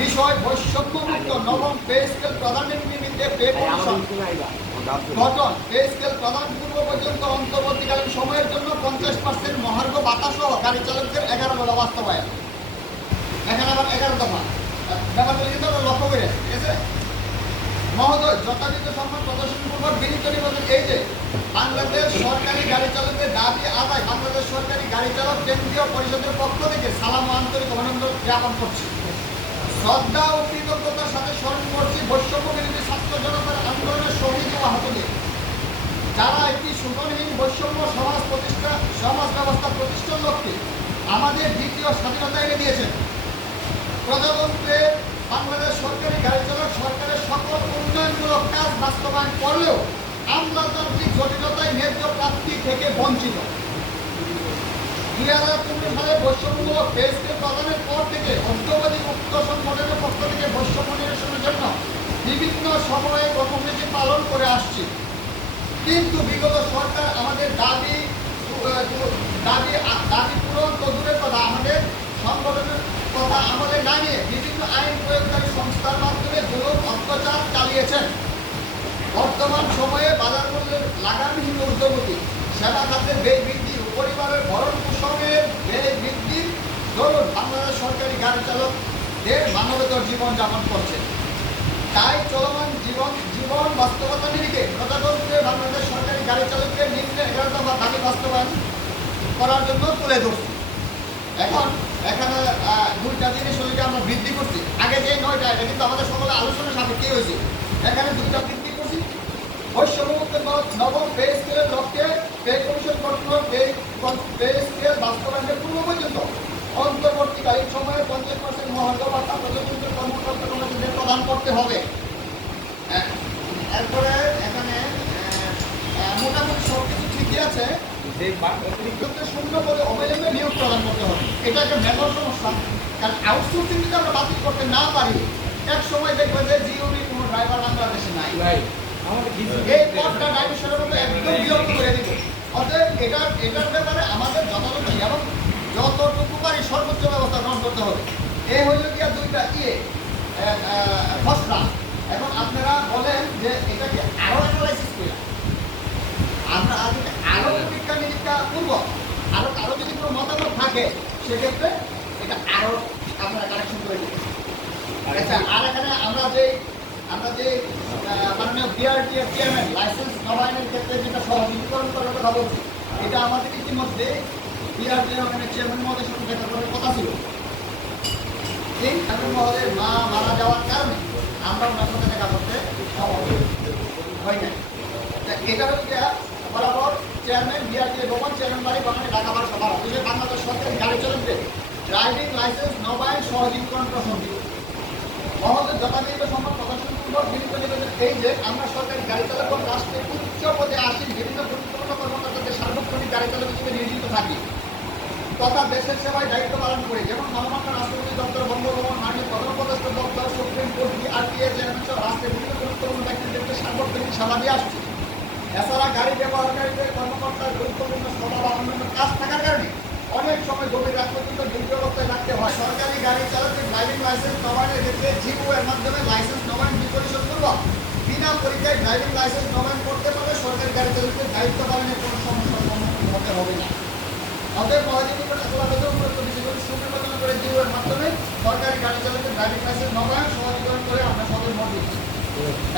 বিষয় বৈষম্যমুক্ত নবম pay scale প্রদানের নিমিত্তে পে কমিশন গঠন। পে স্কেল প্রদান পূর্ব পর্যন্ত অন্তর্বর্তীকালীন সময়ের জন্য 50% মহার্ঘ ভাতা সহ গাড়ি চালকদের 11 দফা বাস্তবায়ন। এখানে আবার 11 দফা ব্যাপারটা কিন্তু আমরা লক্ষ্য করে, ঠিক আছে মহোদয়, যথাযথ সম্মান প্রদর্শনপূর্বক বিনীত নিবেদন এই যে বাংলাদেশ সরকারি গাড়ি চালকদের দাবি আদায় বাংলাদেশ সরকারি গাড়ি চালক কেন্দ্রীয় পরিষদের পক্ষ থেকে সালাম ও আন্তরিক অভিনন্দন জ্ঞাপন করছি। শ্রদ্ধা ও কৃতজ্ঞতার সাথে স্মরণ করছি বৈষম্য বিরোধী ছাত্র জনতার আন্দোলনের শহীদ ও আহতদের, যারা একটি শোষণহীন বৈষম্য সমাজ ব্যবস্থা প্রতিষ্ঠার লক্ষ্যে আমাদের দ্বিতীয় স্বাধীনতা এনে দিয়েছেন। প্রজাতন্ত্রে বাংলাদেশ সরকারি গাড়ি চালক সরকারের সকল উন্নয়নমূলক কাজ বাস্তবায়ন করলেও আমলাতান্ত্রিক জটিলতায় ন্যায্য প্রাপ্তি থেকে বঞ্চিত। 2015 সালে বৈষম্যমূলক পে স্কেল প্রদানের পর থেকে অদ্যাবধি উক্ত সংগঠনের পক্ষ থেকে বৈষম্য নিরসনের জন্য বিভিন্ন সময়ে কর্মসূচি পালন করে আসছে। কিন্তু বিগত সরকার আমাদের দাবি পূরণ তো দূরের কথা, আমাদের সংগঠনের কথা আমলে না নিয়ে বিভিন্ন আইন প্রয়োগকারী সংস্থার মাধ্যমে জুলুম অত্যাচার চালিয়েছেন। বর্তমান সময়ে বাজার মূল্যের লাগামহীন ঊর্ধ্বগতি, সেবা খাতের ব্যয় বৃদ্ধি ও পরিবারের ভরণ পোষণের ব্যয় বৃদ্ধির দরুন বাংলাদেশ সরকারি গাড়ি চালকদের মানবেতর জীবন যাপন করছে। তাই চলমান জীবন বাস্তবতা নিরিখে প্রজাতন্ত্রে বাংলাদেশ সরকারি গাড়ি চালকদের নিম্নে 11 দফা দাবি বাস্তবায়ন করার জন্য তুলে ধরছি। এখন এখানে 2টা জিনিস হলে আমরা বৃদ্ধি করছি। আগে যে 9টা, এটা কিন্তু আমাদের সকলে আলোচনা সাপেক্ষে হয়েছে। এখানে 2টা বৃদ্ধি করছি। বৈষম্যমুক্ত নবম পে স্কেলের লক্ষ্যে পে কমিশন গঠন, পে স্কেল বাস্তবায়নের পূর্ব পর্যন্ত অন্তর্বর্তীকালীন সময়ে 50% মহার্ঘ ভাতা প্রজাতন্ত্রের কর্মকর্তা কর্মচারীদের প্রদান করতে হবে। এরপরে এখানে মোটামুটি সবকিছু ঠিকই আছে। শূন্য পদে অবিলম্বে নিয়োগ প্রদান করতে হবে। এটা একটা মেজর সমস্যা, কারণ আউটসোর্সিং যদি আমরা বাতিল করতে না পারি, এক সময় দেখবে যে জিওবি কোনো ড্রাইভার বাংলাদেশে নাই, এই পদটা ডাইমেনশনের মতো একদম বিরক্ত করে দিবে। অতএব এটার ব্যাপারে আমাদের যথাযথ এবং যতটুকু পারি সর্বোচ্চ ব্যবস্থা গ্রহণ করতে হবে। এই হইল কি 2টা খসড়া। এখন আপনারা বলেন যে এটাকে আরো অ্যানালাইসিস করে আমরা আরো পরীক্ষা নিরীক্ষা করবো, আরো যদি কোনো মতামত থাকে সেক্ষেত্রে এটা আরো আপনারা কারেকশন করে দেবেন। আচ্ছা, আর এখানে আমরা যে মাননীয় বিআরটিএ চেয়ারম্যান লাইসেন্স নবায়নের ক্ষেত্রে যেটা সহজীকরণ করার কথা বলছি, এটা আমাদের ইতিমধ্যে বিআরটিএ ওখানে চেয়ারম্যান মহোদয়ের সাথে দেখা করার কথা ছিল। এই চেয়ারম্যান মহোদয়ের মা মারা যাওয়ার কারণে আমরা ওনার সাথে দেখা করতে হয় নাই। এটা হচ্ছে বরাবর চেয়ারম্যান বিআরটিএ ভবন, চেয়ারম্যান বাড়ি, বাগানে ঢাকা বার সভা অফিসে বাংলাদেশ সরকারি গাড়ি চালকদের ড্রাইভিং লাইসেন্স নবায়ন সহজীকরণ প্রসঙ্গে মহোদয় যথাযথ সম্মান প্রদর্শনপূর্বক বিনীত নিবেদন এই যে আমরা সরকারি গাড়ি চালক রাষ্ট্রের উচ্চ পদে আসি বিভিন্ন গুরুত্বপূর্ণ কর্মকর্তাদের সার্বক্ষণিক গাড়ি চালক হিসেবে নিয়োজিত থাকি তথা দেশের সেবায় দায়িত্ব পালন করে, যেমন মহামান্য রাষ্ট্রপতি দপ্তর, বঙ্গভবন, মাননীয় প্রধান উপদেষ্টা দপ্তর, সুপ্রিম কোর্ট, বিআরটিএ চেয়ারম্যান সহ রাষ্ট্রের বিভিন্ন গুরুত্বপূর্ণ ব্যক্তিদেরকে সার্বক্ষণিক সেবা দিয়ে আসছে। এছাড়া গাড়ি ব্যবহারকারীদের কর্মকর্তার গুরুত্বপূর্ণ সভা বা অন্যান্য কাজ থাকার কারণে অনেক সময় গভীর রাত পর্যন্ত ডিউটি অবস্থায় থাকতে হয়। সরকারি গাড়ি চালকের ড্রাইভিং লাইসেন্স নবায়নের ক্ষেত্রে জিও এর মাধ্যমে লাইসেন্স নবায়ন বিপরিশোধ পূর্বক বিনা পরীক্ষায় ড্রাইভিং লাইসেন্স নবায়ন করতে পারলে সরকারি গাড়ি চালকদের দায়িত্ব পালনের কোনো সমস্যার সম্মুখীন হতে হবে না। অতএব সুনির্বাচন করে জিও এর মাধ্যমে সরকারি গাড়ি চালকের ড্রাইভিং লাইসেন্স নবায়ন সহজীকরণ করে আমরা সকল মত দিচ্ছি।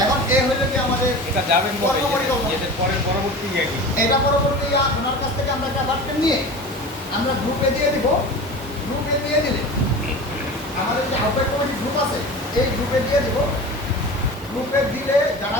এখন হইলে কি আমাদের এটা যাবেন পরবর্তী এটা পরবর্তী ওনার কাছ থেকে আমরা একটা বার্তা নিয়ে আমরা গ্রুপে দিয়ে দিব। গ্রুপে দিয়ে দিলে আমাদের যে আহ্বায়ক কমিটি গ্রুপ আছে এই গ্রুপে দিয়ে দিব। গ্রুপে দিলে যারা